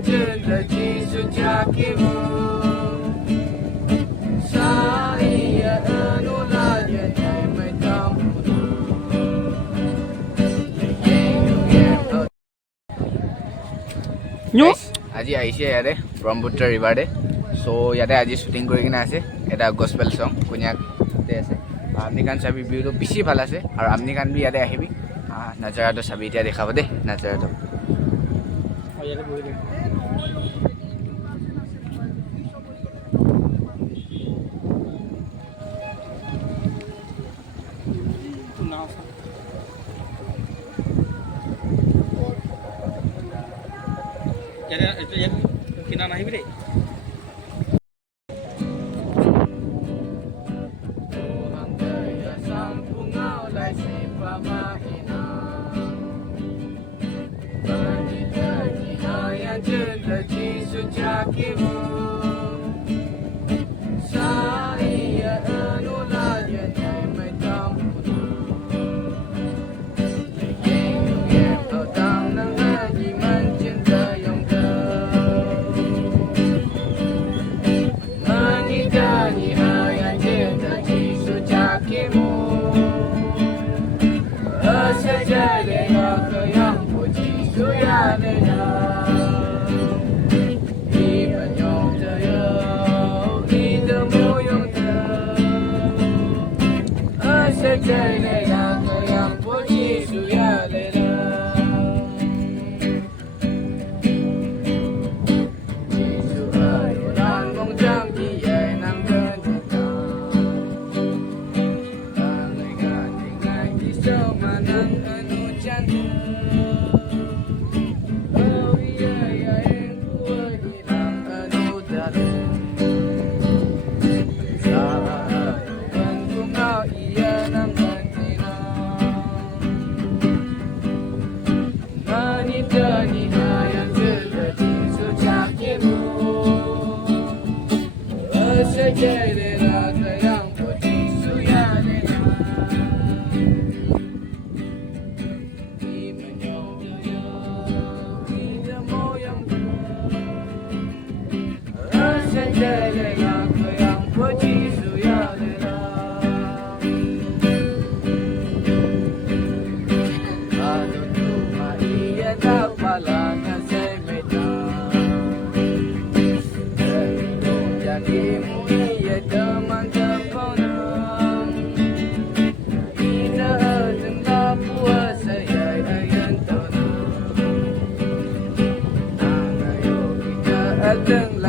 真的技术嫁给我。Saya nulah jadi macam Nyuk. আজি আহিছে ইয়াতে ব্ৰহ্মপুত্ৰ ৰিভাৰে চ' ইয়াতে আজি শ্বুটিং কৰি কিনে আছে এটা গছপেল চং কুনিয়াতে আছে আপনি কাণ চাবি ভিউটো বেছি ভাল আছে আৰু আপনি কাণ বি ইয়াতে আহিবি নাজাৰাটো চাবি এতিয়া দেখাব দেই নাজাৰাটো Itu yang kena naik beri. Đừng